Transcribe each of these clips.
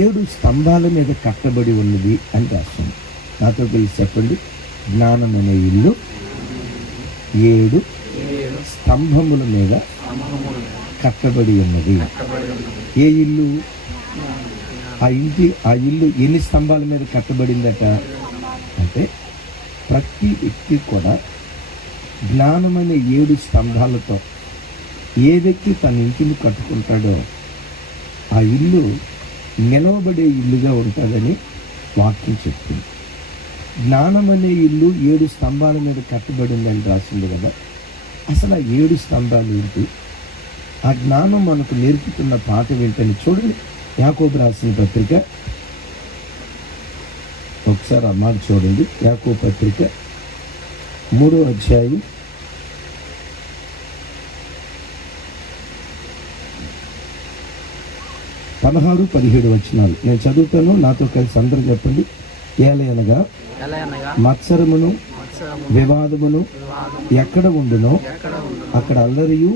ఏడు స్తంభాల మీద కట్టబడి ఉన్నది అని రాస్తుంది. నాతో కలిసి చెప్పండి. జ్ఞానం అనే ఇల్లు ఏడు స్తంభముల మీద కట్టబడి ఉన్నది కట్టబడి ఉన్నది. ఏ ఇల్లు? ఆ ఇంటి ఆ ఇల్లు ఎన్ని స్తంభాల మీద కట్టబడిందట? అంటే ప్రతి వ్యక్తి కూడా జ్ఞానం అనే ఏడు స్తంభాలతో ఏ వ్యక్తి తన ఇంటిని కట్టుకుంటాడో ఆ ఇల్లు నిలవబడే ఇల్లుగా ఉంటుందని వాక్యం చెప్తుంది. జ్ఞానం అనే ఇల్లు ఏడు స్తంభాల మీద కట్టబడిందని రాసింది కదా. అసలు ఆ ఏడు స్తంభాలు ఏంటి? ఆ జ్ఞానం మనకు నేర్పుతున్న పాట ఏంటని చూడండి. యాకోబు రాసిన పత్రిక. ఒకసారి ఆ చూడండి. యాకో పత్రిక. మూడో అధ్యాయం. పదహారు పదిహేడు వచనాలు. నేను చదువుతాను నాతో కలిసి అందరూ చెప్పండి. ఏలయనగా మత్సరమును మత్సరము వివాదమును వివాదం ఎక్కడ ఉండునో అక్కడ అల్లరియు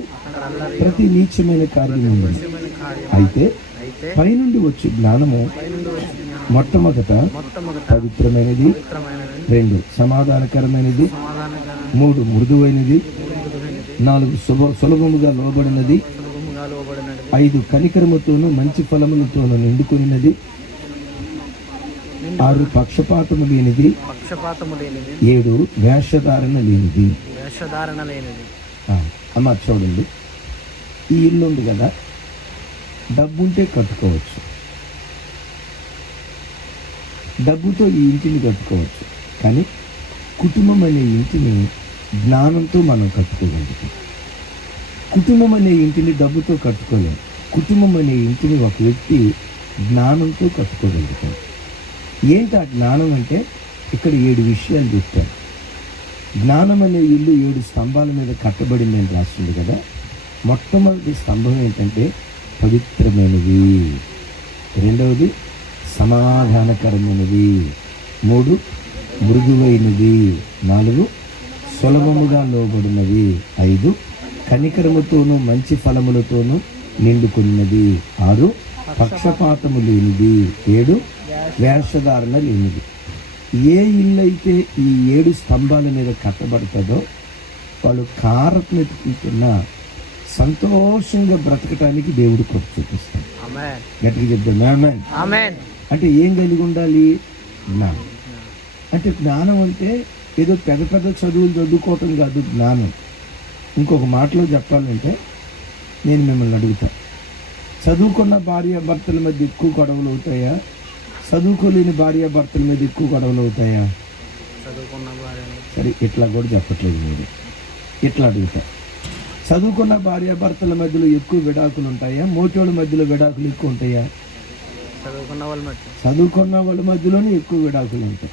ప్రతి నీచమైన కార్యం ఉండును. అయితే పైనుండి వచ్చే జ్ఞానము మొట్టమొదట పవిత్రమైనది రెండు సమాధానకరమైనది సమాధానకరం మూడు మృదువైనది నాలుగు సులభముగా లోబడినది ఐదు కనికరముతోను మంచి ఫలములతోను నిండుకున్నది. ఆరు పక్షపాతము లేనిది. పక్షపాతము లేనిది. ఏడు వేషధారణ లేనిది. వేషధారణ లేనిది. అమ్మ చూడండి. ఈ ఇల్లు ఉంది కదా డబ్బుంటే కట్టుకోవచ్చు. డబ్బుతో ఈ ఇంటిని కట్టుకోవచ్చు. కానీ కుటుంబం అనే ఇంటిని జ్ఞానంతో మనం కట్టుకోగలుగుతాం. కుటుంబం అనే ఇంటిని డబ్బుతో కట్టుకోలేం. కుటుంబం అనే ఇంటిని ఒక వ్యక్తి జ్ఞానంతో కట్టుకోగలుగుతాడు. ఏంటి ఆ జ్ఞానం అంటే? ఇక్కడ ఏడు విషయాలు చెప్తారు జ్ఞానం అనే ఇల్లు ఏడు స్తంభాల మీద కట్టబడిందని రాస్తుంది కదా? మొట్టమొదటి స్తంభం ఏంటంటే పవిత్రమైనది. రెండవది సమాధానకరమైనది. మూడు మృదువైనది. నాలుగు సులభముగా లోబడినది. ఐదు కనికరముతోనూ మంచి ఫలములతోనూ నిండుకున్నది ఆరు. పక్షపాతము లేనిది ఏడు. వేషధారణ లేనిది. ఏ ఇల్లు అయితే ఈ ఏడు స్తంభాల మీద కట్టబడుతుందో వాళ్ళు కారత్నెత్తుకుంటున్న సంతోషంగా బ్రతకటానికి దేవుడు కృప చూపిస్తాడు. గట్టిగా చెప్తాం అంటే ఏం కలిగి ఉండాలి? జ్ఞానం. అంటే జ్ఞానం అంటే ఏదో పెద్ద పెద్ద చదువులు చదువుకోవటం కాదు జ్ఞానం. ఇంకొక మాటలో చెప్పాలంటే నేను మిమ్మల్ని అడుగుతా. చదువుకున్న భార్య భర్తల మధ్య ఎక్కువ గొడవలు అవుతాయా? చదువుకోలేని భార్య భర్తల మీద ఎక్కువ గొడవలు అవుతాయా? చదువుకున్న వారిని సరే ఇట్లా కూడా చెప్పట్లేదు మీరు. ఇట్లా అడుగుతా. చదువుకున్న భార్య భర్తల మధ్యలో ఎక్కువ విడాకులు ఉంటాయా? మోటోళ్ళ మధ్యలో విడాకులు ఎక్కువ ఉంటాయా? చదువుకున్న వాళ్ళు మట్టి చదువుకున్న వాళ్ళ మధ్యలోనే ఎక్కువ విడాకులు ఉంటాయి.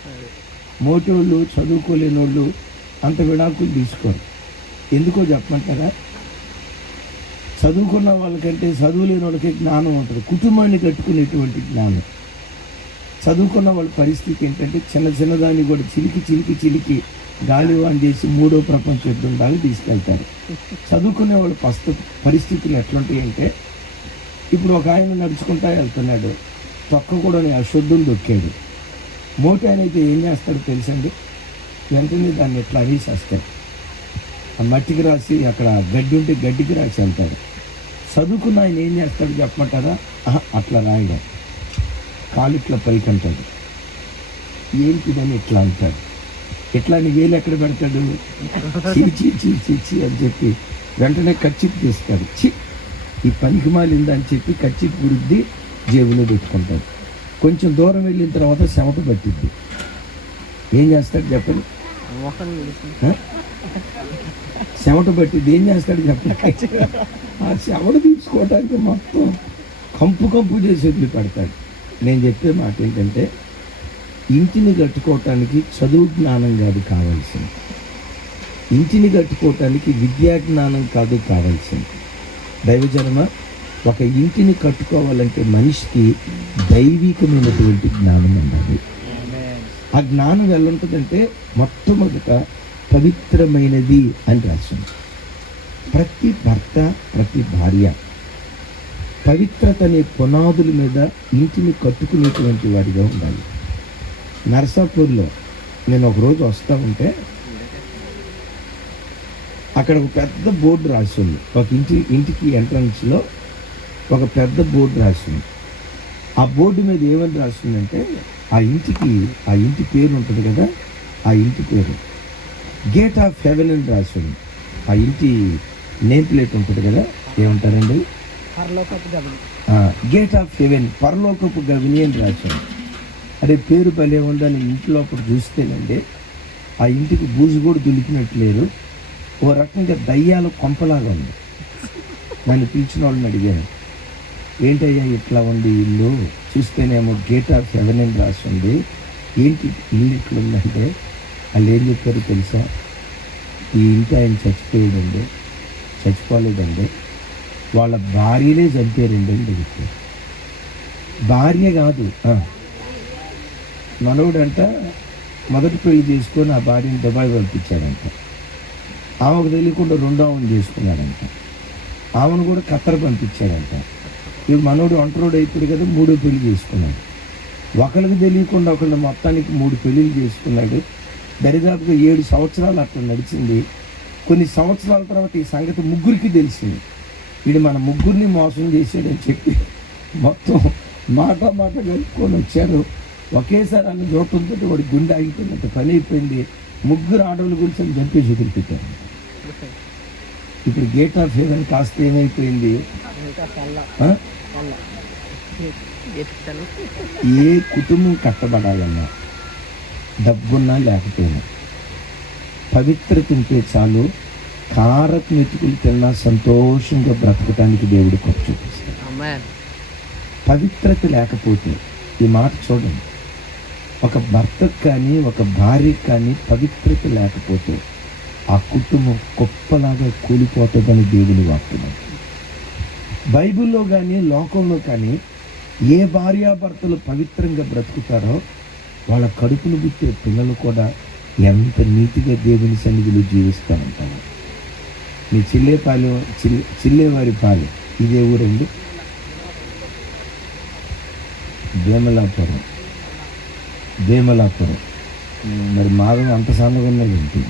మోటోళ్ళు చదువుకోలేని వాళ్ళు అంత విడాకులు తీసుకోరు. ఎందుకో చెప్పమంటారా? చదువుకున్న వాళ్ళకంటే చదువు లేని వాళ్ళకి జ్ఞానం ఉంటుంది. కుటుంబాన్ని కట్టుకునేటువంటి జ్ఞానం. చదువుకున్న వాళ్ళ పరిస్థితి ఏంటంటే చిన్న చిన్నదాన్ని కూడా చిలికి చిలికి చిలికి గాలివాన్ చేసి మూడో ప్రపంచ యుద్ధం దాకా తీసుకెళ్తారు. చదువుకునే వాళ్ళ పస్త పరిస్థితులు ఎట్లుంటాయి అంటే ఇప్పుడు ఒక ఆయన నడుచుకుంటా వెళ్తున్నాడు. తొక్క కూడా అశుద్ధం దొక్కాడు. మోటి అయితే ఏం చేస్తాడు తెలుసండి? వెంటనే దాన్ని ఎట్లా అనేసేస్తాడు. మట్టికి రాసి అక్కడ గడ్డి ఉంటే గడ్డికి రాసి వెళ్తాడు చదువుకున్న ఆయన ఏం చేస్తాడు చెప్పమంటారా? ఆహా, అట్లా రాయడం. కాలు ఇట్లా పైకి అంటాడు. ఏంటిదని ఇట్లా అంటాడు. ఇట్లా నీ వేలు ఎక్కడ పెడతాడు? చీ చీ చీ చీ చీ అని చెప్పి వెంటనే ఖర్చుకు తీస్తాడు చి ఈ పనికి మాలిందా అని చెప్పి ఖర్చుకు గురుద్ది జేబులో పెట్టుకుంటాడు. కొంచెం దూరం వెళ్ళిన తర్వాత చెమట పట్టిద్ది. ఏం చేస్తాడు చెప్పండి? చెమట పట్టిద్ది ఏం చేస్తాడు చెప్పండి? ఆ చెమట తీసుకోవడానికి మొత్తం కంపు కంపు చేసి వదిలి పెడతాడు. నేను చెప్పే మాట ఏంటంటే ఇంటిని కట్టుకోవటానికి చదువు జ్ఞానం కాదు కావాల్సింది. ఇంటిని కట్టుకోవటానికి విద్యా జ్ఞానం కాదు కావాల్సింది. దైవజనమ ఒక ఇంటిని కట్టుకోవాలంటే మనిషికి దైవికమైనటువంటి జ్ఞానం ఉండాలి. ఆ జ్ఞానం ఎలా ఉంటుందంటే మొట్టమొదట పవిత్రమైనది అని రాసింది. ప్రతి భర్త ప్రతి భార్య పవిత్రత అనే పునాదుల మీద ఇంటిని కట్టుకునేటువంటి వాడిగా ఉండాలి. నర్సాపూర్లో నేను ఒక రోజు వస్తూ ఉంటే అక్కడ ఒక పెద్ద బోర్డు రాసి ఉంది ఒక ఇంటి ఇంటికి ఎంట్రన్స్లో ఒక పెద్ద బోర్డు రాసి ఉంది ఆ బోర్డు మీద ఏమని రాసిందంటే ఆ ఇంటికి ఆ ఇంటి పేరు ఉంటుంది కదా ఆ ఇంటి పేరు. గేట్ ఆఫ్ హెవెన్ అని రాసి ఉంది ఆ ఇంటి నేమ్ ప్లేట్ ఉంటుంది కదా ఏమంటారండి? గేట్ ఆఫ్ హెవెన్ పరలోకపు గవిని అని రాశాను అదే పేరు భలే ఉందని ఇంటి లోపల చూస్తేనండి ఆ ఇంటికి బూజు కూడా దులిపినట్టు లేరు. ఓ రకంగా దయ్యాల కొంపలాగా ఉంది. నన్ను పిలిచిన వాళ్ళని అడిగాను. ఏంటయ్యా ఇట్లా ఉంది ఇల్లు? చూస్తేనేమో గేట్ ఆఫ్ హెవెన్ అని రాసి ఉంది. ఏంటి ఇల్లు ఇట్లా ఉందంటే? వాళ్ళు ఏం చెప్పారు తెలుసా? ఈ ఇంటి ఆయన చచ్చిపోయాడండి చచ్చిపోలేదండి. వాళ్ళ భార్యలే చంపారండి అని అడుగుతారు భార్య కాదు మనవుడంట మొదటి పెళ్ళి చేసుకొని ఆ భార్యని దుబాయ్ పంపించాడంట. ఆమెకు తెలియకుండా రెండో ఆమెను చేసుకున్నాడంట. ఆమెను కూడా కత్తర పంపించాడంట. ఇప్పుడు మనోడు ఒంటరోడు అయిపోయాడు కదా మూడో పెళ్ళి చేసుకున్నాడు. ఒకరికి తెలియకుండా ఒకళ్ళు మొత్తానికి మూడు పెళ్ళిళ్ళు చేసుకున్నాడు. దరిదాపుగా ఏడు సంవత్సరాలు అట్లా నడిచింది. కొన్ని సంవత్సరాల తర్వాత ఈ సంగతి ముగ్గురికి తెలిసింది. వీడు మన ముగ్గురిని మోసం చేశాడని చెప్పి మొత్తం మాట మాట కలుపుకొని వచ్చారు. ఒకేసారి అన్న చూడటంతో వాడి గుండె ఆగిపోయినట్టు పని అయిపోయింది. ముగ్గురు ఆడవాళ్ళ గురించి అని చంపేసి వదిలిపెట్టారు. ఇప్పుడు గేట్ ఆఫ్ హెవెన్ కాస్త ఏమైపోయింది? ఏ కుటుంబం కట్టబడాలన్నా? డబ్బున్నా లేకపోయినా. పవిత్రత ఉంటే చాలు కారపు మెతుకులు తిన్నా సంతోషంగా బ్రతకటానికి దేవుడు ఖర్చు చూపిస్తాడు. పవిత్రత లేకపోతే ఈ మాట చూడండి. ఒక భర్తకు కానీ ఒక భార్యకు కానీ పవిత్రత లేకపోతే ఆ కుటుంబం కుప్పలాగా కూలిపోతుందని దేవుని వాక్యం బైబిల్లో కానీ లోకంలో కానీ ఏ భార్యాభర్తలు పవిత్రంగా బ్రతుకుతారో వాళ్ళ కడుపును గుట్టే పిల్లలు కూడా ఎంత నీతిగా దేవుని సన్నిధిలో జీవిస్తూ ఉంటారు మీ చిల్లేపాలెం చిల్ చిల్లేవారి పాలెం ఇదే ఊరండి? భీమలాపురం భీమలాపురం మరి మాధవ అంత సన్నగా ఉన్నది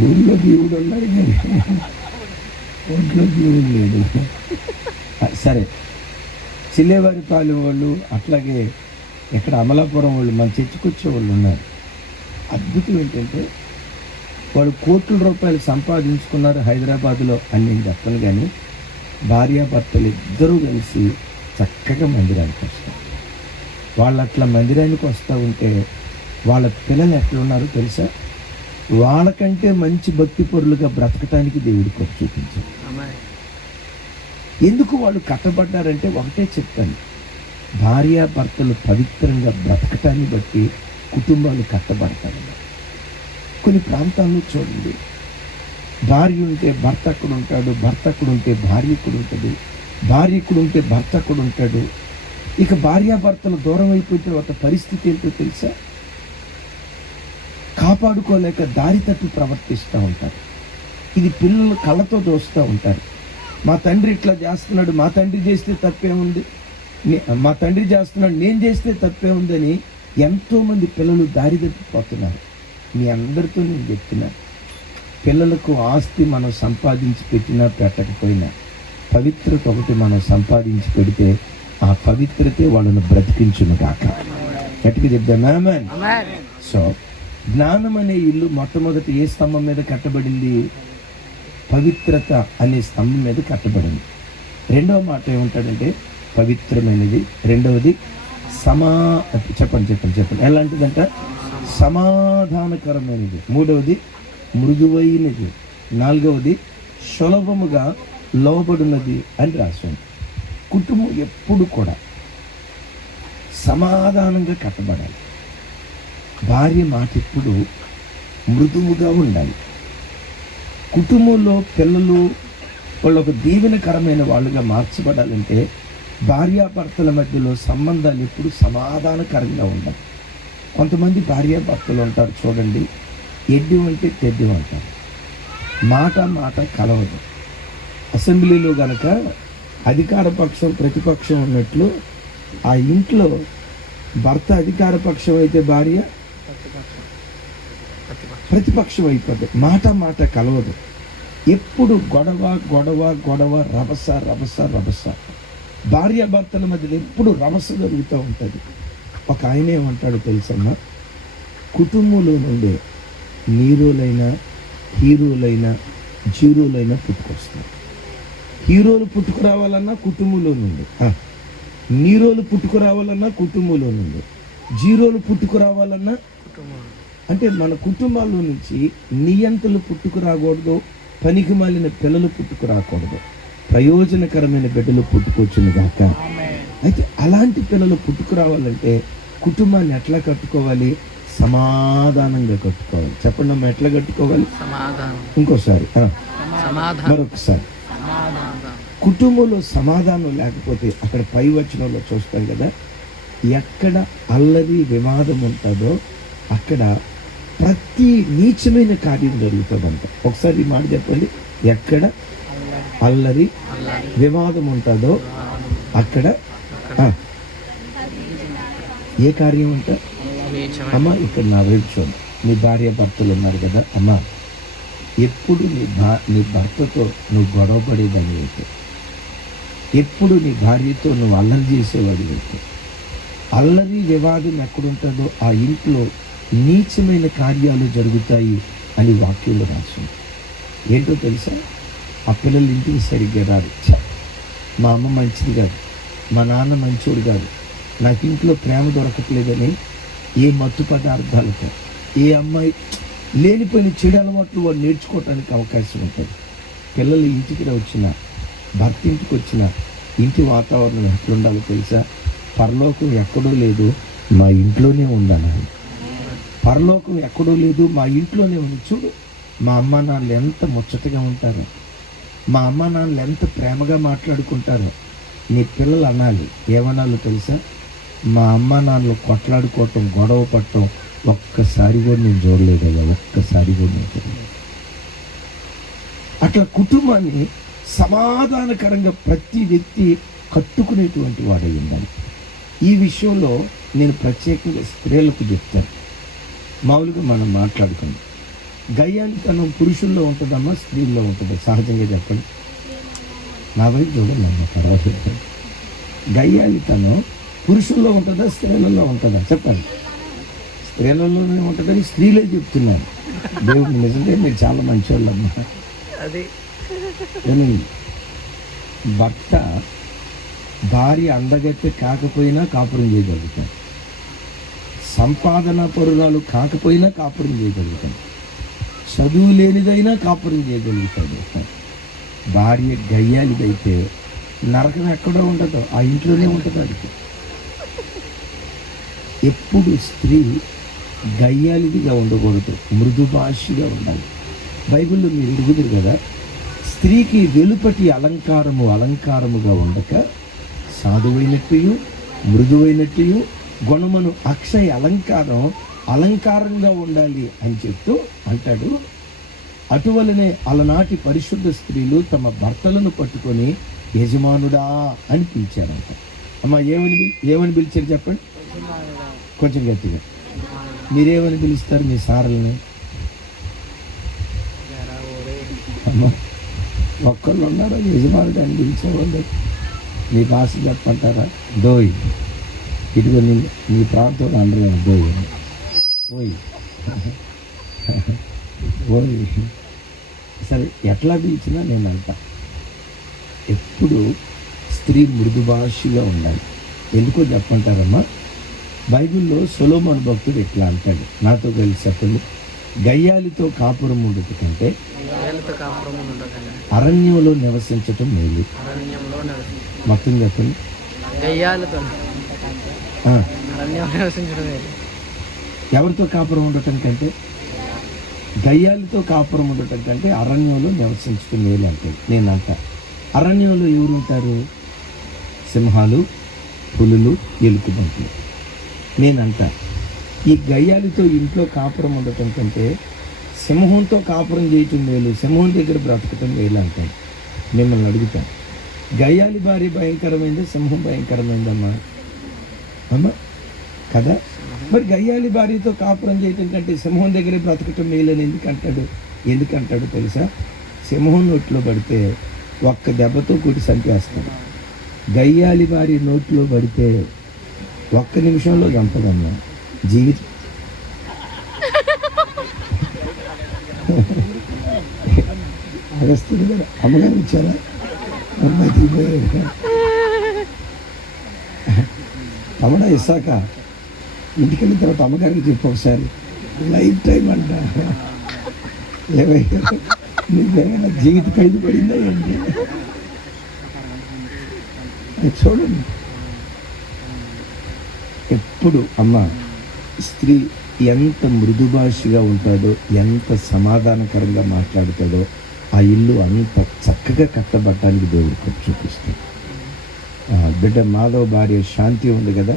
ఊళ్ళో దేవుడు ఉన్నాడు కానీ ఒంట్లో దేవుడు లేడు. సరే. చిల్లేవారి పాలెం వాళ్ళు అట్లాగే ఇక్కడ అమలాపురం వాళ్ళు మన చర్చకొచ్చే వాళ్ళు ఉన్నారు. అద్భుతం ఏంటంటే వాళ్ళు కోట్ల రూపాయలు సంపాదించుకున్నారు హైదరాబాద్లో అని నేను చెప్పను కానీ భార్యాభర్తలు ఇద్దరూ కలిసి చక్కగా మందిరానికి వస్తారు. వాళ్ళు అట్లా మందిరానికి వస్తూ ఉంటే వాళ్ళ పిల్లలు ఎట్లా ఉన్నారో తెలుసా? వాళ్ళకంటే మంచి భక్తి పరులుగా బ్రతకటానికి దేవుడి కొరకు చూపించారు. ఎందుకు వాళ్ళు కట్టబడ్డారంటే ఒకటే చెప్తాను. భార్యాభర్తలు పవిత్రంగా బ్రతకటాన్ని బట్టి కుటుంబాలు కట్టబడతారు. కొన్ని ప్రాంతాల్లో చూడండి. భార్య ఉంటే భర్త అక్కడ ఉంటాడు భర్త అక్కడ ఉంటే భార్య ఇక్కడ ఉంటుంది భార్య ఇక్కడ ఉంటే భర్త అక్కడ ఉంటాడు. ఇక భార్యాభర్తలు దూరం అయిపోయిన తర్వాత పరిస్థితి ఏంటో తెలుసా? కాపాడుకోలేక దారి తప్పి ప్రవర్తిస్తూ ఉంటారు. ఇది పిల్లలు కళ్ళతో దోస్తూ ఉంటారు. మా తండ్రి ఇట్లా చేస్తున్నాడు మా తండ్రి చేస్తే తప్పే ఉంది మా తండ్రి చేస్తున్నాడు నేను చేస్తే తప్పే ఉందని ఎంతోమంది పిల్లలు దారి తప్పిపోతున్నారు. మీ అందరితో నేను చెప్తున్నా పిల్లలకు ఆస్తి మనం సంపాదించి పెట్టినా పెట్టకపోయినా పవిత్రత ఒకటి మనం సంపాదించి పెడితే ఆ పవిత్రతే వాళ్ళను బ్రతికించును కాక గట్టిగా చెప్దాం మ్యామన్ అమ్మాయి సో జ్ఞానం అనే ఇల్లు మొట్టమొదటి ఏ స్తంభం మీద కట్టబడింది? పవిత్రత అనే స్తంభం మీద కట్టబడింది. రెండవ మాట ఏమంటాడంటే పవిత్రమైనది. రెండవది సమా చెప్పండి చెప్పండి చెప్పండి. ఎలాంటిదంట? సమాధానకరమైనది. మూడవది మృదువైనది. నాలుగవది సులభముగా లోబడినది అని రాశాను కుటుంబం ఎప్పుడు కూడా సమాధానంగా కట్టబడాలి. భార్య మాట ఎప్పుడు మృదువుగా ఉండాలి. కుటుంబంలో పిల్లలు వాళ్ళు ఒక దీవెనకరమైన వాళ్ళుగా మార్చబడాలంటే భార్యాభర్తల మధ్యలో సంబంధాలు ఎప్పుడు సమాధానకరంగా ఉండవు. కొంతమంది భార్యాభర్తలు ఉంటారు చూడండి ఎడ్డి అంటే తెడ్డి అంటారు. మాట మాట కలవదు. అసెంబ్లీలో గనక అధికార పక్షం ప్రతిపక్షం ఉన్నట్లు ఆ ఇంట్లో భర్త అధికార పక్షం అయితే భార్య ప్రతిపక్షం ప్రతిపక్షం ప్రతిపక్షం అయిపోద్ది. మాట మాట కలవదు. ఎప్పుడు గొడవ గొడవ గొడవ రభస రభస రభస. భార్యాభర్తల మధ్యలో ఎప్పుడు రమస్సు జరుగుతూ ఉంటుంది. ఒక ఆయన ఏమంటాడు తెలుసమ్మా? కుటుంబంలో నుండే నీరోలైనా హీరోలైనా జీరోలైనా పుట్టుకొస్తారు హీరోలు పుట్టుకురావాలన్నా కుటుంబంలో నుండి. నీరోలు పుట్టుకురావాలన్నా కుటుంబంలో నుండి. జీరోలు పుట్టుకురావాలన్నా కుటుంబం అంటే మన కుటుంబాల్లో నుంచి నియంతలు పుట్టుకురాకూడదు పనికి మాలిన పిల్లలు పుట్టుకురాకూడదు. ప్రయోజనకరమైన బిడ్డలు పుట్టుకొచ్చును గాక. అయితే అలాంటి పిల్లలు పుట్టుకురావాలంటే కుటుంబాన్ని ఎట్లా కట్టుకోవాలి? సమాధానంగా కట్టుకోవాలి. చెప్పండి అమ్మ ఎట్లా కట్టుకోవాలి? సమాధానం. ఇంకోసారి మరొకసారి. కుటుంబంలో సమాధానం లేకపోతే అక్కడ పై వచనంలో చూస్తాం కదా ఎక్కడ అల్లరి వివాదం ఉంటుందో అక్కడ ప్రతి నీచమైన కార్యం జరుగుతుందంట. ఒకసారి ఈ మాట చెప్పండి. ఎక్కడ అల్లరి వివాదం ఉంటుందో అక్కడ? ఏ కార్యం ఉంటా అమ్మ ఇక్కడ నా వైపు నీ భార్య భర్తలు ఉన్నారు కదా అమ్మ. ఎప్పుడు నీ భా నీ భర్తతో నువ్వు గొడవ పడేదాన్ని అయితే ఎప్పుడు నీ భార్యతో నువ్వు అల్లరి చేసేవాడి అయితే అల్లరి వివాదం ఎక్కడుంటుందో ఆ ఇంట్లో నీచమైన కార్యాలు జరుగుతాయి అని వాక్యంలో రాసింది. ఏంటో తెలుసా? ఆ పిల్లలు ఇంటికి సరిగ్గా రాదు మా అమ్మ మంచిది కాదు. మా నాన్న మంచోడు కాదు. నాకు ఇంట్లో ప్రేమ దొరకట్లేదని ఏ మత్తు పదార్థాలతో ఏ అమ్మాయి లేనిపోయిన చెడు అలవాట్లు వాడు నేర్చుకోవటానికి అవకాశం ఉంటుంది. పిల్లలు ఇంటికి వచ్చిన భర్త ఇంటికి వచ్చిన ఇంటి వాతావరణం ఎట్లుండాలో తెలుసా? పరలోకం ఎక్కడో లేదు మా ఇంట్లోనే ఉండాలి పరలోకం ఎక్కడో లేదు మా ఇంట్లోనే ఉంది చూడు మా అమ్మ నాన్నలు ఎంత ముచ్చటగా ఉంటారో. మా అమ్మ నాన్నలు ఎంత ప్రేమగా మాట్లాడుకుంటారో నీ పిల్లలు అనాలి. ఏమనాలో తెలుసా? మా అమ్మ నాన్నలు కొట్లాడుకోవటం గొడవ పడటం ఒక్కసారి కూడా నేను చూడలేదు కదా ఒక్కసారి కూడా నేను చూడలేదు. అట్లా కుటుంబాన్ని సమాధానకరంగా ప్రతి వ్యక్తి కట్టుకునేటువంటి వాడై ఉండాలి. ఈ విషయంలో నేను ప్రత్యేకంగా స్త్రీలకు చెప్తాను. మామూలుగా మనం మాట్లాడుకుందాం. గయ్యానితనం పురుషుల్లో ఉంటుందమ్మా స్త్రీల్లో ఉంటుంది? సహజంగా చెప్పండి. నా వైపు చూడండి అమ్మ పర్వాలేదు. గయ్యాలితనం పురుషుల్లో ఉంటుందా స్త్రీలలో ఉంటుందా? చెప్పండి. స్త్రీలలోనే ఉంటుందని స్త్రీలే చెప్తున్నారు. దేవుడు నిజంగా మీరు చాలా మంచివాళ్ళమ్మా అది. కానీ భర్త భార్య అందగత్తె కాకపోయినా కాపురం చేయగలుగుతాడు. సంపాదన పరురాలు కాకపోయినా కాపురం చేయగలుగుతాడు. చదువు లేనిదైనా కాపురం చేయగలుగుతాడు. భార్య గయ్యాలిదైతే నరకం ఎక్కడో ఉండదు ఆ ఇంట్లోనే ఉంటుంది అది ఎప్పుడు స్త్రీ గయ్యాలిదిగా ఉండకూడదు మృదు భాషగా ఉండాలి. బైబిల్లో మీరు ఎరుగుదురు కదా స్త్రీకి వెలుపటి అలంకారము అలంకారముగా ఉండక సాధువైనట్టు మృదువైనట్టు గుణమును అక్షయ అలంకారం అలంకారంగా ఉండాలి అని చెప్తూ అంటాడు. అటువలనే అలనాటి పరిశుద్ధ స్త్రీలు తమ భర్తలను పట్టుకొని యజమానుడా అని పిలిచారంట. అమ్మ ఏమని ఏమని పిలిచారు చెప్పండి? కొంచెం గట్టిగా. మీరేమని పిలుస్తారు మీ సారల్ని? అమ్మ ఒక్కళ్ళు ఉన్నారా? యజమానుడు అని పిలిచేవాళ్ళు. మీ భాష చెప్పంటారా దోయ్ ఇటువంటి మీ ప్రాంతంలో అందరూ దోయ్. అని. ఓయ్. ఓయ్. సరే ఎట్లా పిలిచినా నేను అంట ఎప్పుడు స్త్రీ మృదు భాషగా ఉండాలి. ఎందుకో చెప్పంటారమ్మా బైబిల్లో సొలోమోన్ భక్తుడు ఎట్లా అంటాడు? నాతో కలిసి చెప్పండి. గయ్యాలితో కాపురం ఉండదు కంటే అరణ్యంలో నివసించటం మేలు. మొత్తం చెప్పండి. గయ్యాలతో నివసించడం ఎవరితో కాపురం ఉండటం కంటే దయ్యాలతో కాపురం ఉండటం కంటే అరణ్యంలో నివసించడం మేలు అంటే నేను అంట అరణ్యంలో ఎవరు ఉంటారు సింహాలు పులులు ఎలుకబంతులు నేనంట. ఈ గయ్యాలితో ఇంట్లో కాపురం ఉండటం కంటే సింహంతో కాపురం చేయటం మేలు సింహం దగ్గర బ్రతకటం మేలు అంటాయి మిమ్మల్ని అడుగుతాను. గయ్యాలి భార్య భయంకరమైంది సింహం భయంకరమైందమ్మా? అమ్మా కదా? మరి గయ్యాలి భార్యతో కాపురం చేయటం కంటే సింహం దగ్గరే బ్రతకటం మేలని ఎందుకు అంటాడు? తెలుసా? సింహం నోట్లో పడితే ఒక్క దెబ్బతో కూడి చంపేస్తాడు. గయ్యాలి భార్య నోట్లో పడితే ఒక్క నిమిషంలో చంపదమ్మా జీవితం అగస్తుంది కదా అమ్మగారు ఇచ్చారా అమ్మాయి తీపోయారు తమడా ఇస్తాక ఇంటికి వెళ్ళిన తర్వాత అమ్మగారికి చెప్పు ఒకసారి. లైఫ్ టైం అంట. ఏమైనా నీకేమైనా జీవిత ఖైదు పడిందా ఏంటి? చూడండి. ఎప్పుడు అమ్మ స్త్రీ ఎంత మృదుభాషగా ఉంటాడో ఎంత సమాధానకరంగా మాట్లాడతాడో ఆ ఇల్లు అంత చక్కగా కట్టబట్టడానికి దేవుడు కృప చూపిస్తాడు. బిడ్డ మాధవ భార్య శాంతి ఉంది కదా?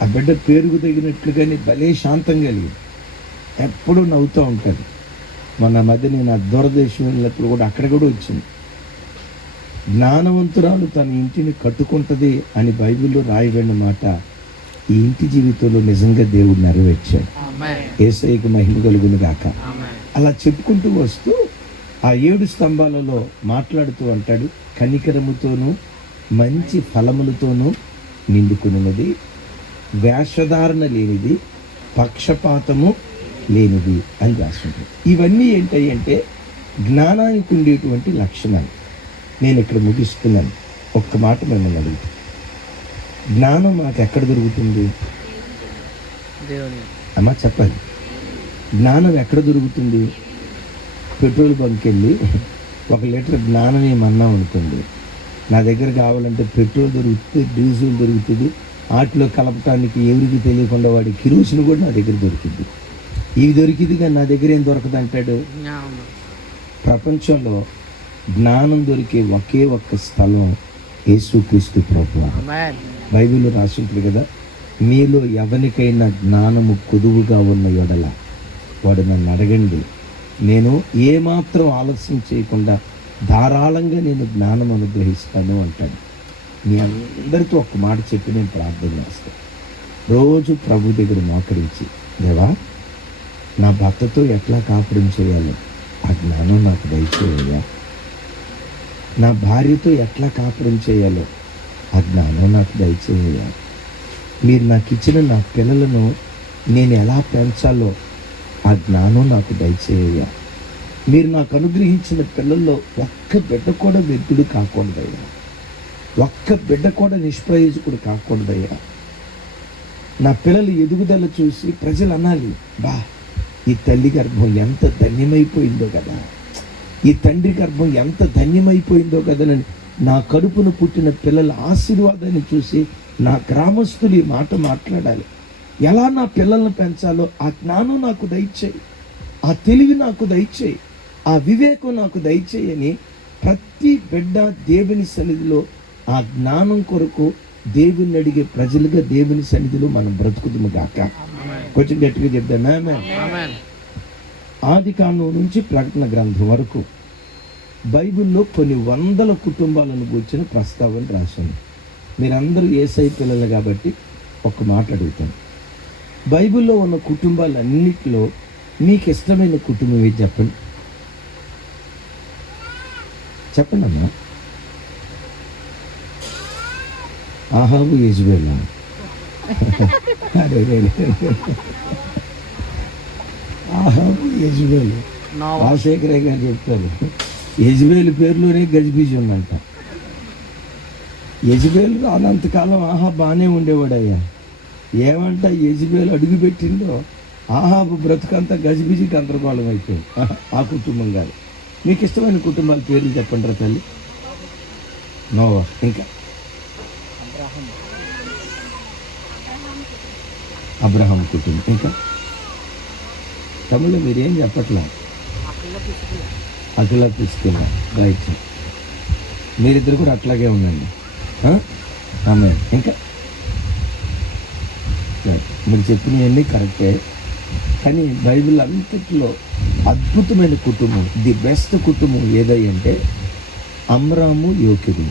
ఆ బిడ్డ పేరుకు తగినట్లుగానే భలే శాంతం కలిగి ఎప్పుడూ నవ్వుతూ ఉంటుంది మొన్న మధ్య నేను ఆ దూరదేశం వెళ్ళినప్పుడు కూడా అక్కడ కూడా వచ్చింది. జ్ఞానవంతురాలు తన ఇంటిని కట్టుకుంటుంది అని బైబిల్లో రాయబడిన మాట ఈ ఇంటి జీవితంలో నిజంగా దేవుడు నెరవేర్చాడు. ఏసైకి మహిమ కలుగును గాక. అలా చెప్పుకుంటూ వస్తూ ఆ ఏడు స్తంభాలలో మాట్లాడుతూ అంటాడు కనికరముతోనూ మంచి ఫలములతోనూ నిండుకున్నది వేషధారణ లేనిది పక్షపాతము లేనిది అని రాసుంటాడు ఇవన్నీ ఏంటి అంటే జ్ఞానానికి ఉండేటువంటి లక్షణాలు. నేను ఇక్కడ ముగిస్తున్నాను. ఒక్క మాట మిమ్మల్ని అడుగుతాను జ్ఞానం మాకు ఎక్కడ దొరుకుతుంది అమ్మా చెప్పాలి జ్ఞానం ఎక్కడ దొరుకుతుంది? పెట్రోల్ బంక్ వెళ్ళి ఒక లీటర్ జ్ఞానం ఏమన్నా ఉంటుంది? నా దగ్గర కావాలంటే పెట్రోల్ దొరుకుతుంది డీజిల్ దొరుకుతుంది వాటిలో కలపటానికి ఎవరికి తెలియకుండా వాడి కిరోసిన్ కూడా నా దగ్గర దొరుకుతుంది ఇవి దొరికింది కానీ నా దగ్గర ఏం దొరకదు అంటాడు? ప్రపంచంలో జ్ఞానం దొరికే ఒకే ఒక్క స్థలం యేసుక్రీస్తు ప్రభు బైబిల్లో రాసి ఉంటుంది కదా మీలో ఎవరికైనా జ్ఞానము కొదువుగా ఉన్న ఎడల వాడు నన్ను అడగండి. నేను ఏమాత్రం ఆలస్యం చేయకుండా ధారాళంగా నేను జ్ఞానం అనుగ్రహిస్తాను అంటాడు. మీ అందరితో ఒక మాట చెప్పి నేను ప్రార్థన చేస్తాను. రోజు ప్రభు దగ్గర మోకరించి దేవా నా భర్తతో ఎట్లా కాపురం చేయాలో ఆ జ్ఞానం నాకు దయచేయ్యా నా భార్యతో ఎట్లా కాపురం చేయాలో ఆ జ్ఞానం నాకు దయచేయ్యా మీరు నాకు ఇచ్చిన నా పిల్లలను నేను ఎలా పెంచాలో ఆ జ్ఞానం నాకు దయచేయ్యా మీరు నాకు అనుగ్రహించిన పిల్లల్లో ఒక్క బిడ్డ కూడా వ్యక్తుడు కాకుండా ఒక్క బిడ్డ కూడా నిష్ప్రయోజకుడు కాకూడదయ్యా నా పిల్లలు ఎదుగుదల చూసి ప్రజలు అనాలి. బా ఈ తల్లి గర్భం ఎంత ధన్యమైపోయిందో కదా. ఈ తండ్రి గర్భం ఎంత ధన్యమైపోయిందో కదనని నా కడుపును పుట్టిన పిల్లల ఆశీర్వాదాన్ని చూసి నా గ్రామస్తులు ఈ మాట మాట్లాడాలి. ఎలా నా పిల్లల్ని పెంచాలో ఆ జ్ఞానం నాకు దయచేయి. ఆ తెలివి నాకు దయచేయి. ఆ వివేకం నాకు దయచేయని ప్రతి బిడ్డ దేవుని సన్నిధిలో ఆ జ్ఞానం కొరకు దేవుని అడిగే ప్రజలుగా దేవుని సన్నిధిలో మనం బ్రతుకుదుము గాక. కొంచెం గట్టిగా చెప్తాం ఆది కాండం నుంచి ప్రకటన గ్రంథం వరకు బైబిల్లో కొన్ని వందల కుటుంబాలను కూర్చిన ప్రస్తావన రాసింది మీరందరూ ఏసై పిల్లలు కాబట్టి ఒక మాట అడుగుతాను. బైబిల్లో ఉన్న కుటుంబాలన్నిటిలో మీకు ఇష్టమైన కుటుంబం ఏది చెప్పండి? చెప్పండి అమ్మా ఆహాబు యజ్బేలా అరే. ఆహాబు యజ్బేలు నోవా రాజశేఖరయ్య గారు చెప్తారు. యజ్బేలు పేరులోనే గజిబీజి ఉందంట యజ్బేలు రానంతకాలం ఆహా బాగానే ఉండేవాడయ్యా. ఏమంట యజ్బేలు అడుగు పెట్టిందో ఆహాబు బ్రతుకంతా గజిబిజి గందరగోళం అయిపోయింది ఆ కుటుంబం కాదు. మీకు ఇష్టమైన కుటుంబాల పేర్లు చెప్పండి రా తల్లి. నోవా ఇంకా. అబ్రహాం కుటుంబం ఇంకా? తమిళ మీరేం చెప్పట్లా? అఖిల తీసుకున్నా రైట్ మీరిద్దరు కూడా అట్లాగే ఉండండి. ఆ? ఆమె ఇంకా. మీరు చెప్పినవన్నీ కరెక్టే. కానీ బైబిల్ అంతట్లో అద్భుతమైన కుటుంబం ది బెస్ట్ కుటుంబం ఏదై అంటే అమ్రాము యోకిడు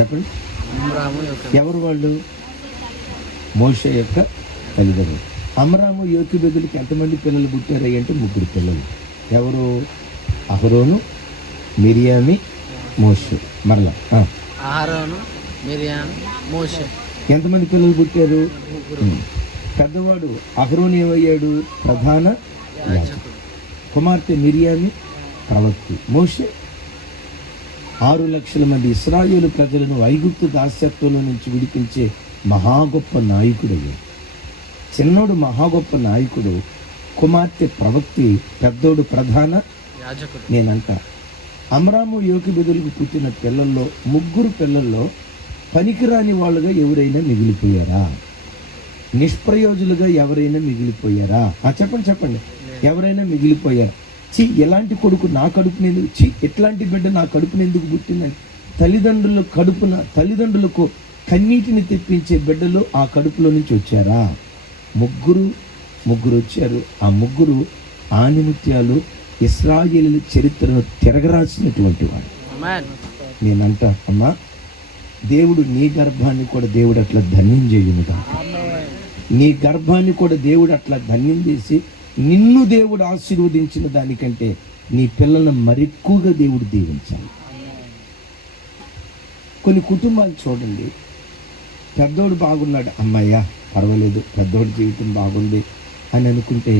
చెప్పండి. ఎవరు వాళ్ళు? మోషే యొక్క తల్లిదండ్రులు. అమరాము యోకిబెదులకి ఎంతమంది పిల్లలు పుట్టారు అంటే ముగ్గురు పిల్లలు. ఎవరు? అహరోను మిరియామి మోషే. మరలా. మోషే. ఎంతమంది పిల్లలు పుట్టారు. పెద్దవాడు అహరోను ఏమయ్యాడు? ప్రధాన కుమార్తె మిరియామి ప్రవక్తి. మోషే ఆరు లక్షల మంది ఇస్రాయేలు ప్రజలను ఐగుప్తు దాస్యత్వంలో నుంచి విడిపించే మహా గొప్ప నాయకుడయ్యాడు చిన్నోడు మహా గొప్ప నాయకుడు కుమార్తె ప్రవక్తి పెద్దోడు ప్రధాన యాజకుడు. నేనంట. అమరాము యోగి బెదులకు పుట్టిన పిల్లల్లో ముగ్గురు పిల్లల్లో పనికిరాని వాళ్ళుగా ఎవరైనా మిగిలిపోయారా? నిష్ప్రయోజులుగా ఎవరైనా మిగిలిపోయారా? ఆ చెప్పండి చెప్పండి. ఎవరైనా మిగిలిపోయారా? చి ఎలాంటి కొడుకు నా కడుపుని ఎందుకు చి ఎట్లాంటి బిడ్డ నా కడుపుని ఎందుకు పుట్టిందని? తల్లిదండ్రుల కడుపున తల్లిదండ్రులకు కన్నీటిని తెప్పించే బిడ్డలు ఆ కడుపులో నుంచి వచ్చారా? ముగ్గురు ముగ్గురు వచ్చారు. ఆ ముగ్గురు ఆనిముత్యాలు ఇస్రాయేలు చరిత్రను తిరగరాసినటువంటి వాడు నేనంట అమ్మా దేవుడు నీ గర్భాన్ని కూడా దేవుడు అట్లా ధన్యం చేయునుగా. నీ గర్భాన్ని కూడా దేవుడు అట్లా ధన్యం చేసి నిన్ను దేవుడు ఆశీర్వదించిన దానికంటే నీ పిల్లలను మరెక్కువగా దేవుడు దీవించాలి. కొన్ని కుటుంబాలు చూడండి. పెద్దోడు బాగున్నాడు. అమ్మయ్యా పర్వాలేదు పెద్దోడి జీవితం బాగుంది అని అనుకుంటే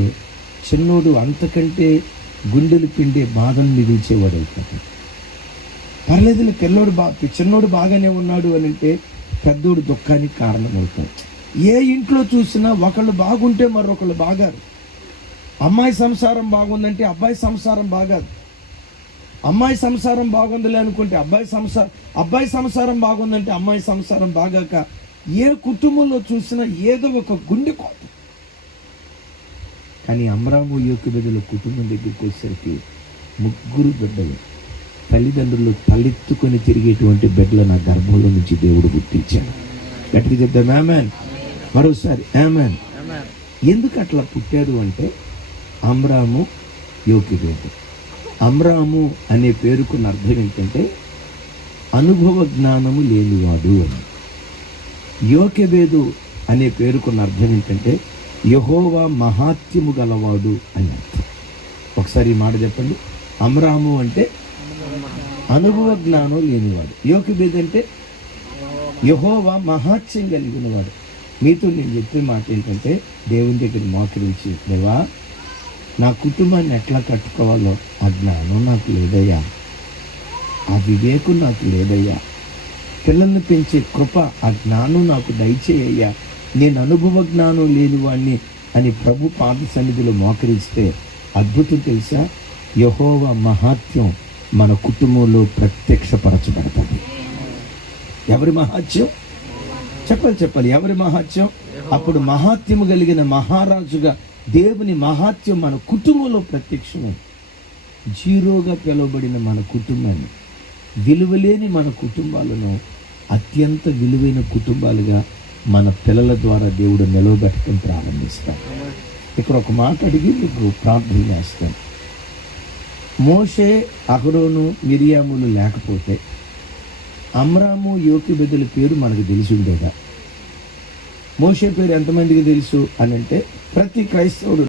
చిన్నోడు అంతకంటే గుండెలు పిండే బాధను మిగిల్చేవాడు అవుతాడు పర్లేదు పిల్లోడు బా చిన్నోడు బాగానే ఉన్నాడు అని అంటే పెద్దోడు దుఃఖానికి కారణమవుతాడు. ఏ ఇంట్లో చూసినా ఒకళ్ళు బాగుంటే మరొకళ్ళు బాగారు. అమ్మాయి సంసారం బాగుందంటే అబ్బాయి సంసారం బాగాదు అమ్మాయి సంసారం బాగుందిలే అనుకుంటే అబ్బాయి సంసారం అబ్బాయి సంసారం బాగుందంటే అమ్మాయి సంసారం బాగాక ఏ కుటుంబంలో చూసినా ఏదో ఒక గుండె కోత కానీ అమరాము యోకి బిడ్డల కుటుంబం దగ్గరికి వచ్చేసరికి ముగ్గురు బిడ్డలు తల్లిదండ్రులు తలెత్తుకొని తిరిగేటువంటి బిడ్డలు నా గర్భంలో నుంచి దేవుడు పుట్టించాడు గట్టిగా చెప్తాం ఆమెన్. మరోసారి ఆమెన్. ఎందుకు అట్లా పుట్టాడు అంటే అమ్రాము యోకిబేదు అమ్రాము అనే పేరుకున్న అర్థం ఏంటంటే అనుభవ జ్ఞానము లేనివాడు అని. యోకెబేదు అనే పేరుకున్న అర్థం ఏంటంటే యహోవా మహాత్యము గలవాడు అని అర్థం. ఒకసారి ఈ మాట చెప్పండి. అమరాము అంటే అనుభవ జ్ఞానం లేనివాడు. యోకిబేద్ అంటే యహోవా మహాత్యం కలిగినవాడు. మీతో నేను చెప్పే మాట ఏంటంటే దేవుని దగ్గర మోకరించి దేవా నా కుటుంబాన్ని ఎట్లా కట్టుకోవాలో ఆ జ్ఞానం నాకు లేదయ్యా. ఆ వివేకం నాకు లేదయ్యా. పిల్లల్ని పెంచే కృప ఆ జ్ఞానం నాకు దయచేయ్యా నేను అనుభవ జ్ఞానం లేని వాడిని అని ప్రభు పాద సన్నిధిలో మోకరిస్తే అద్భుతం తెలుసా? యహోవ మహాత్యం మన కుటుంబంలో ప్రత్యక్షపరచబడతాడు. ఎవరి మహాత్యం చెప్పాలి చెప్పాలి. ఎవరి మహాత్యం అప్పుడు మహాత్యము కలిగిన మహారాజుగా దేవుని మహాత్యం మన కుటుంబంలో ప్రత్యక్షమై. జీరోగా పిలువబడిన మన కుటుంబాన్ని విలువలేని మన కుటుంబాలను అత్యంత విలువైన కుటుంబాలుగా మన పిల్లల ద్వారా దేవుడు నిలవబెట్టడం ప్రారంభిస్తాం ఇక్కడ ఒక మాట అడిగి మీకు ప్రార్థన చేస్తాను. మోషే అహరోను మిరియాములు లేకపోతే అమ్రాము యోకి బిడ్డల పేరు మనకు తెలిసి ఉండేదా? మోషే పేరు ఎంతమందికి తెలుసు? అని అంటే ప్రతి క్రైస్తవుడు